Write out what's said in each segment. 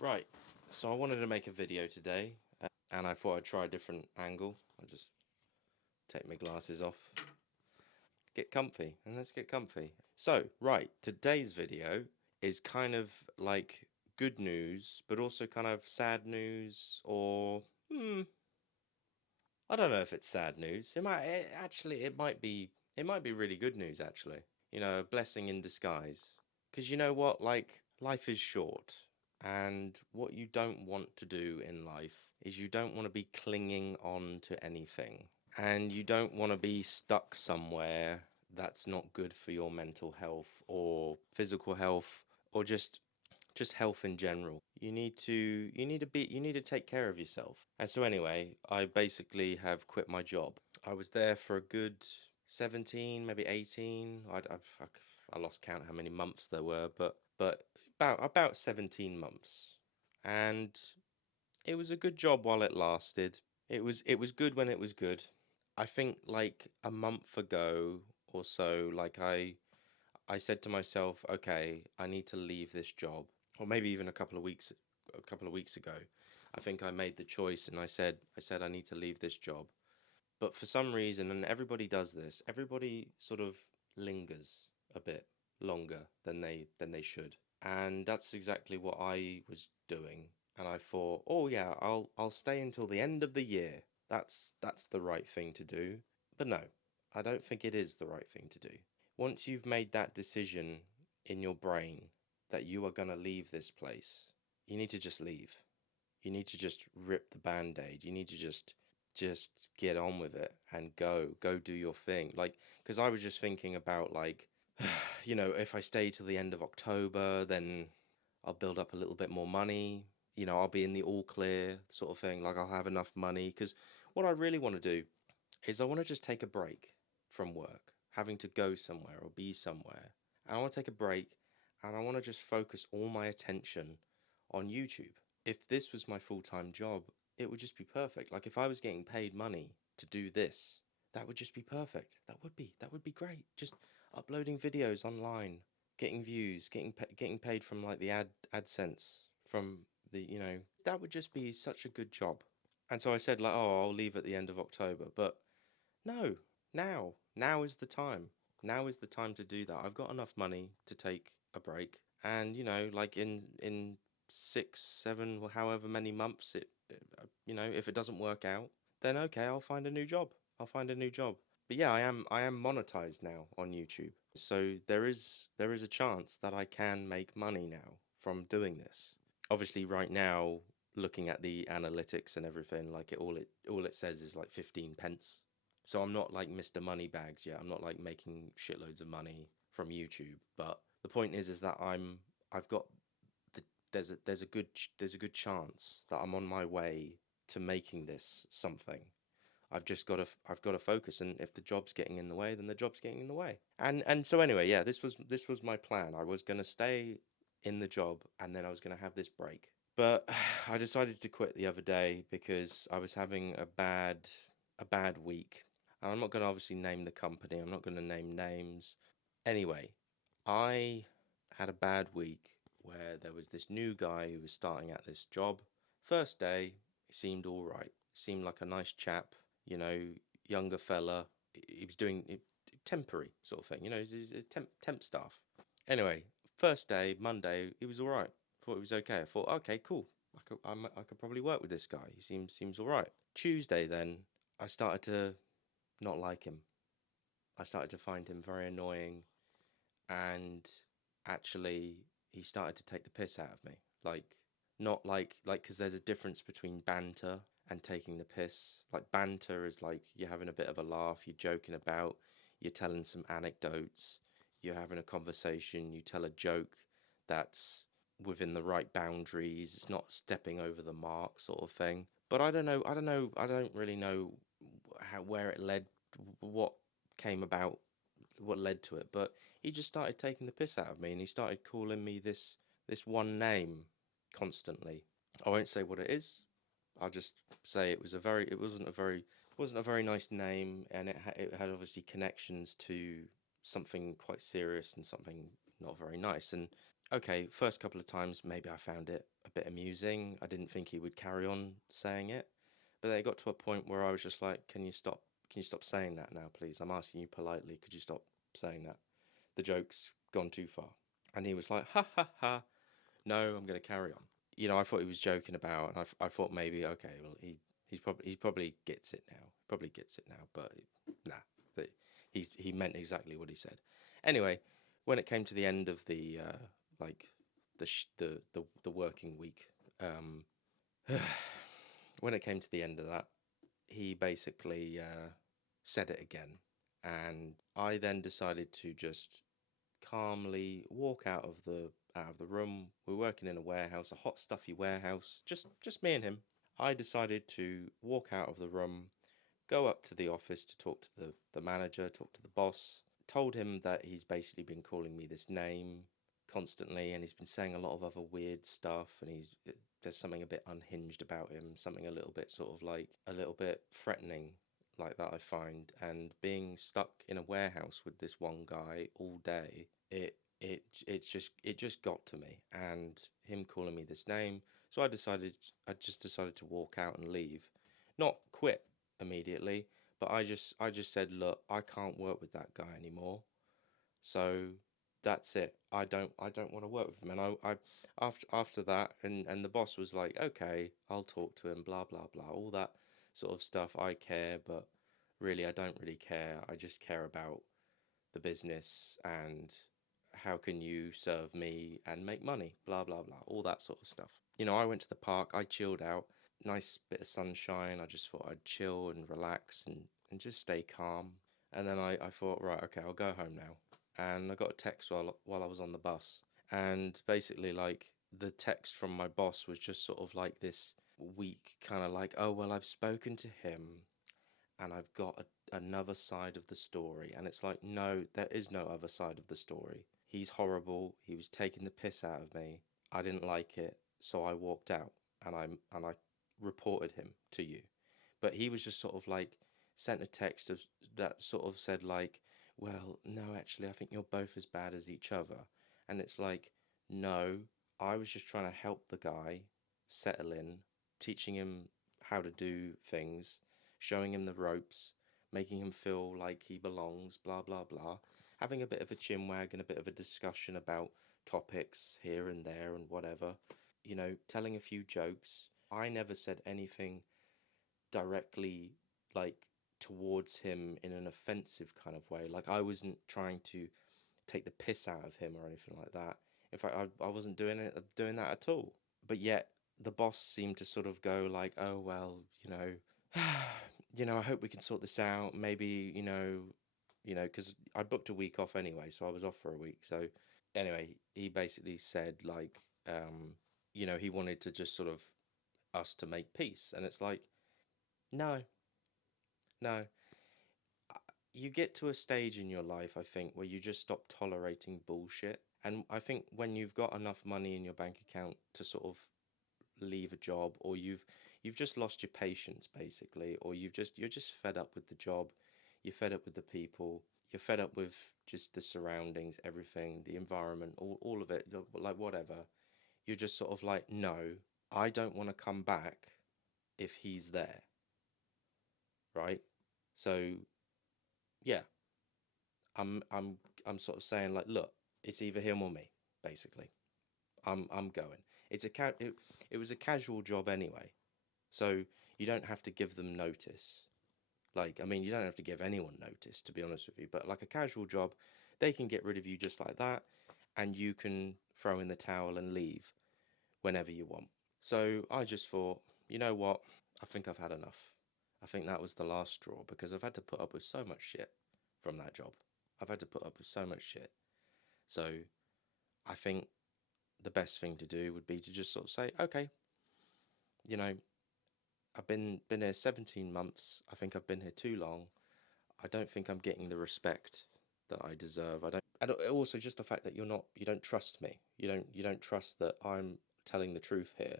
Right, so I wanted to make a video today, and I thought I'd try a different angle. I'll just take my glasses off, get comfy, and let's get comfy. So, right, today's video is kind of like good news, but also kind of sad news, or I don't know if it's sad news. It might be really good news actually. You know, a blessing in disguise. Because you know what, like life is short, and what you don't want to do in life is you don't want to be clinging on to anything, and you don't want to be stuck somewhere that's not good for your mental health or physical health or just health in general. You need to take care of yourself. And so anyway, I basically have quit my job. I was there for a good 17, maybe 18. I lost count how many months there were, but about 17 months. And it was a good job while it lasted. It was good when it was good. I think like a month ago or so, I said to myself, okay, I need to leave this job, or maybe even a couple of weeks ago. I think I made the choice, and I said I need to leave this job. But for some reason, and everybody does this, everybody sort of lingers a bit longer than they should, and that's exactly what I was doing. And I thought, oh yeah, I'll stay until the end of the year. That's the right thing to do. But no, I don't think it is the right thing to do. Once you've made that decision in your brain that you are going to leave this place, you need to just leave. You need to just rip the band-aid. You need to just get on with it and go do your thing. Like, because I was just thinking about like, you know, if I stay till the end of October, then I'll build up a little bit more money. You know, I'll be in the all clear sort of thing. Like, I'll have enough money. Because what I really want to do is I want to just take a break from work, having to go somewhere or be somewhere. And I want to take a break and I want to just focus all my attention on YouTube. If this was my full-time job, it would just be perfect. Like if I was getting paid money to do this, that would just be perfect. That would be great. Just uploading videos online, getting views, getting paid from like the AdSense from the, you know, that would just be such a good job. And so I said like, oh, I'll leave at the end of October, but no, now is the time. Now is the time to do that. I've got enough money to take a break, and you know, like in 6, 7, or however many months you know, if it doesn't work out, then okay, I'll find a new job. I'll find a new job. But yeah, I am monetized now on YouTube, so there is a chance that I can make money now from doing this. Obviously, right now, looking at the analytics and everything, like it all it says is like 15 pence. So I'm not like Mr. Moneybags yet. I'm not like making shitloads of money from YouTube. But the point is that I've got there's a good chance that I'm on my way to making this something. I've got to focus, and if the job's getting in the way, then the job's getting in the way. And so anyway, yeah, this was my plan. I was gonna stay in the job, and then I was gonna have this break. But I decided to quit the other day because I was having a bad week. And I'm not going to obviously name the company. I'm not going to name names. Anyway, I had a bad week where there was this new guy who was starting at this job. First day, he seemed all right. Seemed like a nice chap, you know, younger fella. He was doing temporary sort of thing, you know, he's a temp staff. Anyway, first day, Monday, he was all right. Thought it was okay. I thought, okay, cool. I could probably work with this guy. He seems all right. Tuesday, then I started to not like him. I started to find him very annoying, and actually, he started to take the piss out of me. Like, not like because there's a difference between banter and taking the piss. Like banter is like you're having a bit of a laugh, you're joking about, you're telling some anecdotes, you're having a conversation, you tell a joke that's within the right boundaries. It's not stepping over the mark, sort of thing. But I don't really know how where it led, what came about, what led to it. But he just started taking the piss out of me, and he started calling me this one name constantly. I won't say what it is. I'll just say it wasn't a very nice name, and it had obviously connections to something quite serious and something not very nice. And okay, first couple of times, maybe I found it a bit amusing. I didn't think he would carry on saying it, but then it got to a point where I was just like, "Can you stop? Can you stop saying that now, please? I'm asking you politely. Could you stop saying that? The joke's gone too far." And he was like, "Ha ha ha! No, I'm going to carry on." I thought he was joking about, and I thought maybe, okay, well, he probably gets it now. Probably gets it now, but nah, that he meant exactly what he said. Anyway, when it came to the end of the like the working week, um, when it came to the end of that, he basically said it again, and I then decided to just calmly walk out of the room. We're working in a warehouse, a hot, stuffy warehouse, just me and him. I decided to walk out of the room, go up to the office to talk to the manager, talk to the boss. Told him that he's basically been calling me this name constantly, and he's been saying a lot of other weird stuff, and there's something a bit unhinged about him, something a little bit sort of like a little bit threatening like that I find. And being stuck in a warehouse with this one guy all day, it just got to me, and him calling me this name. So I just decided to walk out and leave, not quit immediately, but I just said, look, I can't work with that guy anymore. So that's it. I don't want to work with him. And after that, and the boss was like, okay, I'll talk to him, blah blah blah, all that sort of stuff. I care, but really I don't really care. I just care about the business and how can you serve me and make money, blah blah blah, all that sort of stuff. I went to the park, I chilled out, nice bit of sunshine. I just thought I'd chill and relax and just stay calm. And then I thought, right, okay, I'll go home now. And I got a text while I was on the bus. And basically, like, the text from my boss was just sort of like this weak kind of like, oh, well, I've spoken to him and I've got another side of the story. And it's like, no, there is no other side of the story. He's horrible. He was taking the piss out of me. I didn't like it, so I walked out and I reported him to you. But he was just sort of like sent a text that sort of said like, well, no, actually, I think you're both as bad as each other. And it's like, no, I was just trying to help the guy settle in, teaching him how to do things, showing him the ropes, making him feel like he belongs, blah, blah, blah. Having a bit of a chinwag and a bit of a discussion about topics here and there and whatever, telling a few jokes. I never said anything directly, like, towards him in an offensive kind of way. Like, I wasn't trying to take the piss out of him or anything like that. In fact, I wasn't doing that at all. But yet the boss seemed to sort of go like, "Oh well, I hope we can sort this out. Maybe, because I booked a week off anyway, so I was off for a week. So anyway, he basically said like, he wanted to just sort of us to make peace, and it's like, no, no. You get to a stage in your life, I think, where you just stop tolerating bullshit. And I think when you've got enough money in your bank account to sort of leave a job, or you've just lost your patience basically, or you're just fed up with the job, you're fed up with the people, you're fed up with just the surroundings, everything, the environment, all of it, like whatever. You're just sort of like, no, I don't want to come back if he's there, right? So yeah, I'm I'm I'm sort of saying like, look, it's either him or me, basically. I'm going. It was a casual job anyway, so you don't have to give them notice. Like, I mean, you don't have to give anyone notice, to be honest with you. But like a casual job, they can get rid of you just like that, and you can throw in the towel and leave whenever you want. So I just thought, you know what? I think I've had enough. I think that was the last straw because I've had to put up with so much shit from that job. I've had to put up with so much shit. So I think the best thing to do would be to just sort of say, okay, you know, I've been here 17 months. I think I've been here too long. I don't think I'm getting the respect that I deserve. I don't, and also just the fact that you don't trust me. You don't trust that I'm telling the truth here,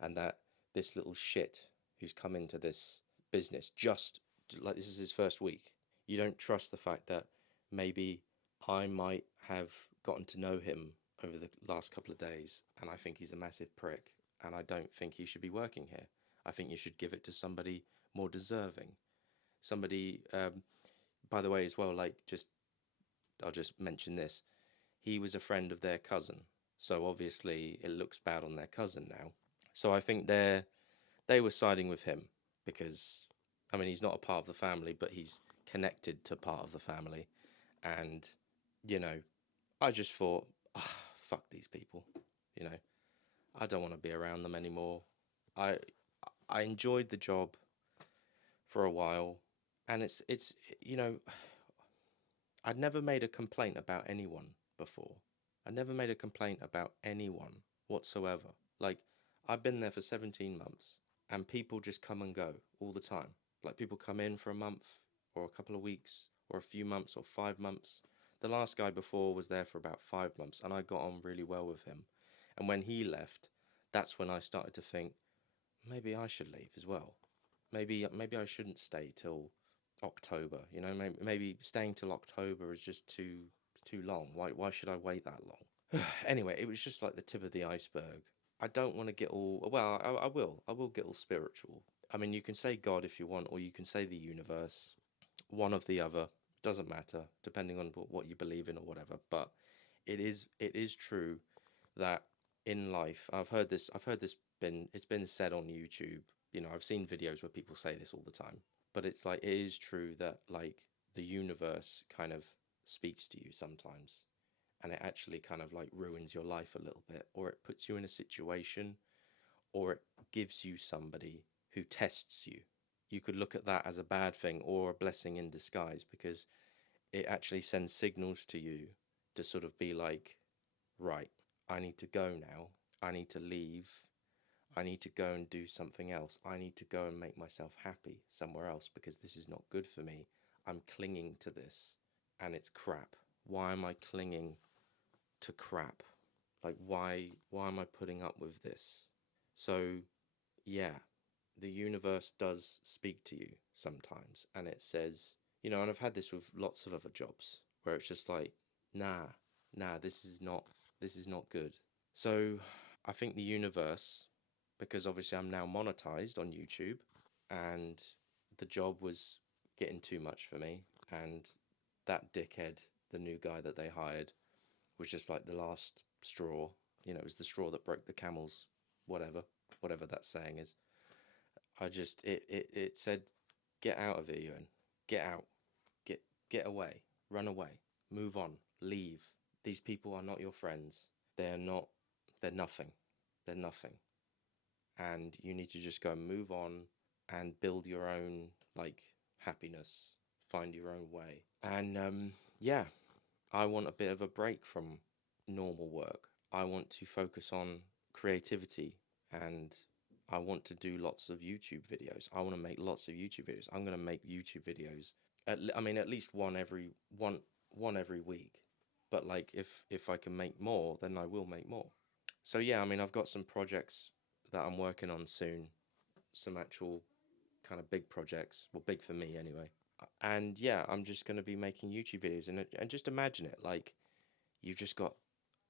and that this little shit who's come into this business just like this is his first week. You don't trust the fact that maybe I might have gotten to know him over the last couple of days, and I think he's a massive prick, and I don't think he should be working here. I think you should give it to somebody more deserving. Somebody, by the way, as well, like, just I'll just mention this. He was a friend of their cousin, so obviously it looks bad on their cousin now. So I think they were siding with him because, I mean, he's not a part of the family, but he's connected to part of the family, and you know, I just thought, ah, fuck these people, you know, I don't want to be around them anymore. I I enjoyed the job for a while, and it's you know, I'd never made a complaint about anyone before. I never made a complaint about anyone whatsoever. Like, I've been there for 17 months, and people just come and go all the time. Like, people come in for a month or a couple of weeks or a few months or 5 months. The last guy before was there for about 5 months, and I got on really well with him. And when he left, that's when I started to think maybe I should leave as well. Maybe I shouldn't stay till October. You know, maybe staying till October is just too long. Why should I wait that long? Anyway, it was just like the tip of the iceberg. I don't want to get all well. I will get all spiritual. I mean, you can say God if you want, or you can say the universe. One of the other doesn't matter, depending on what you believe in or whatever. But it is true that in life, I've heard this been it's been said on YouTube. You know, I've seen videos where people say this all the time, but it's like it is true that like the universe kind of speaks to you sometimes, and it actually kind of like ruins your life a little bit, or it puts you in a situation, or it gives you somebody who tests you. You could look at that as a bad thing or a blessing in disguise, because it actually sends signals to you to sort of be like, right, I need to go now. I need to leave. I need to go and do something else. I need to go and make myself happy somewhere else because this is not good for me. I'm clinging to this and it's crap. Why am I clinging to crap? Like, why am I putting up with this? So, yeah, the universe does speak to you sometimes, and it says, you know, and I've had this with lots of other jobs where it's just like, nah, this is not good. So I think the universe, because obviously I'm now monetized on YouTube, and the job was getting too much for me, and that dickhead, the new guy that they hired, was just like the last straw. You know, it was the straw that broke the camel's whatever that saying is. I just it said, get out of here, Ewan. Get out. Get get away. Run away. Move on. Leave. These people are not your friends. They're not. They're nothing. They're nothing. And you need to just go and move on and build your own like happiness. Find your own way. And yeah, I want a bit of a break from normal work. I want to focus on creativity, and I want to do lots of YouTube videos. I want to make lots of YouTube videos. I'm going to make YouTube videos. I mean, at least one every week. But like, if I can make more, then I will make more. So yeah, I mean, I've got some projects that I'm working on soon. Some actual kind of big projects. Well, big for me anyway. And yeah, I'm just going to be making YouTube videos, and just imagine it like you've just got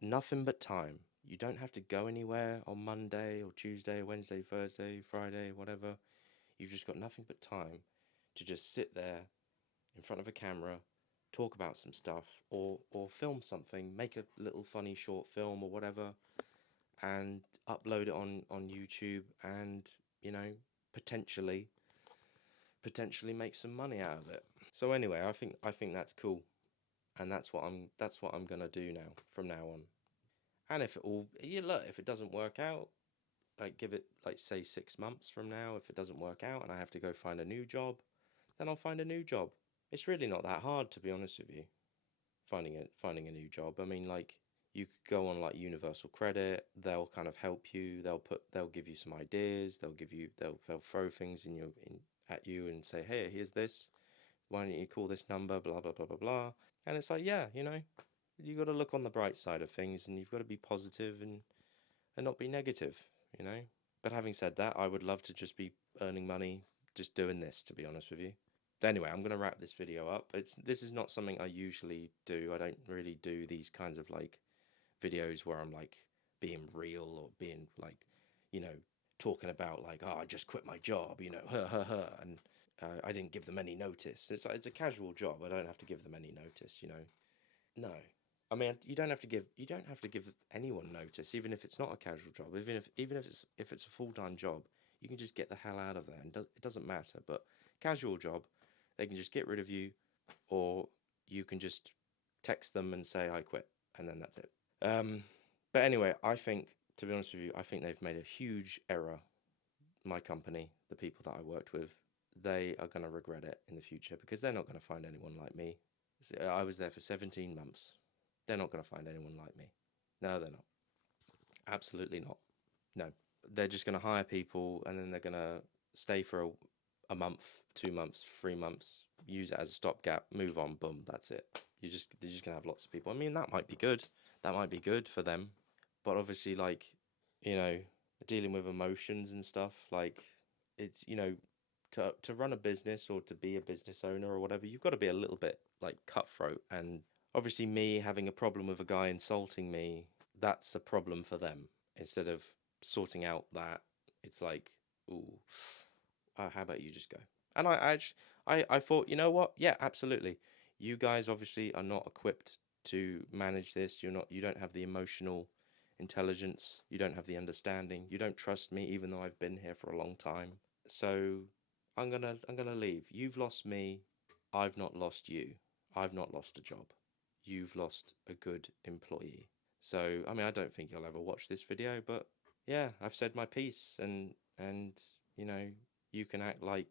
nothing but time. You don't have to go anywhere on Monday or Tuesday, Wednesday, Thursday, Friday, whatever. You've just got nothing but time to just sit there in front of a camera, talk about some stuff, or film something, make a little funny short film or whatever, and upload it on YouTube, and you know, potentially potentially make some money out of it. So anyway, I think that's cool, and that's what I'm gonna do now from now on. And if it all, you look, if it doesn't work out, like give it like say 6 months from now, if it doesn't work out and I have to go find a new job, then I'll find a new job. It's really not that hard, to be honest with you. Finding a new job. I mean, like, you could go on like Universal Credit. They'll kind of help you. They'll give you some ideas. They'll throw things in at you and say, hey, here's this. Why don't you call this number? Blah blah blah blah blah. And it's like, yeah, you know, you got to look on the bright side of things, and you've got to be positive and not be negative, you know. But having said that, I would love to just be earning money just doing this, to be honest with you. But anyway, I'm going to wrap this video up. This is not something I usually do. I don't really do these kinds of like videos where I'm like being real or being like, you know, talking about like, oh, I just quit my job, you know, and I didn't give them any notice. It's a casual job. I don't have to give them any notice, you know. No, I mean you don't have to give anyone notice, even if it's not a casual job. Even if it's a full-time job, you can just get the hell out of there, and it doesn't matter. But casual job, they can just get rid of you, or you can just text them and say I quit, and then that's it. But anyway, I think, to be honest with you, I think they've made a huge error. My company, the people that I worked with, they are going to regret it in the future because they're not going to find anyone like me. I was there for 17 months. They're not going to find anyone like me. No, they're not. Absolutely not. No. They're just going to hire people and then they're going to stay for a month, 2 months, 3 months, use it as a stopgap, move on, boom, that's it. They're just going to have lots of people. I mean, that might be good. That might be good for them. But obviously, like, you know, dealing with emotions and stuff, like, it's, you know, to run a business or to be a business owner or whatever, you've got to be a little bit like cutthroat. And obviously, me having a problem with a guy insulting me, that's a problem for them. Instead of sorting out that, it's like, ooh, how about you just go? And I thought, you know what? Yeah, absolutely. You guys obviously are not equipped to manage this. You don't have the emotional intelligence. You don't have the understanding. You don't trust me, even though I've been here for a long time. So I'm gonna leave. You've lost me. I've not lost you. I've not lost a job. You've lost a good employee. So I mean, I don't think you'll ever watch this video, but yeah, I've said my piece, and you know, you can act like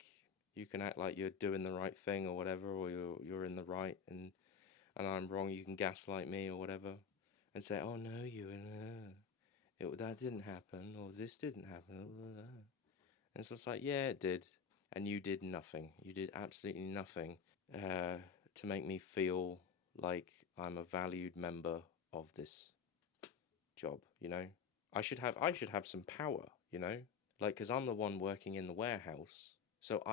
you're doing the right thing or whatever, or you're in the right, and I'm wrong. You can gaslight me or whatever, and say, oh no, that didn't happen, or this didn't happen. And it's just like, yeah, it did. And you did nothing. You did absolutely nothing to make me feel like I'm a valued member of this job, you know? I should have some power, you know? Like, because I'm the one working in the warehouse. So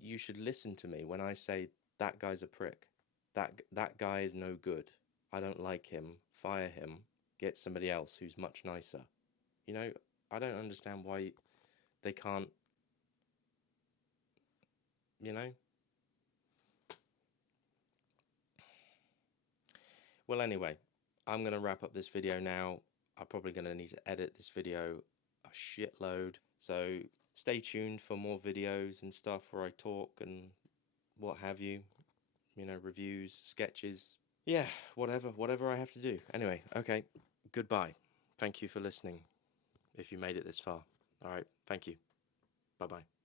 you should listen to me when I say that guy's a prick. That guy is no good. I don't like him. Fire him. Get somebody else who's much nicer. You know, I don't understand why they can't, you know? Well, anyway, I'm going to wrap up this video now. I'm probably going to need to edit this video a shitload. So stay tuned for more videos and stuff where I talk and what have you. You know, reviews, sketches. Yeah, whatever I have to do. Anyway, okay, goodbye. Thank you for listening if you made it this far. All right, thank you. Bye-bye.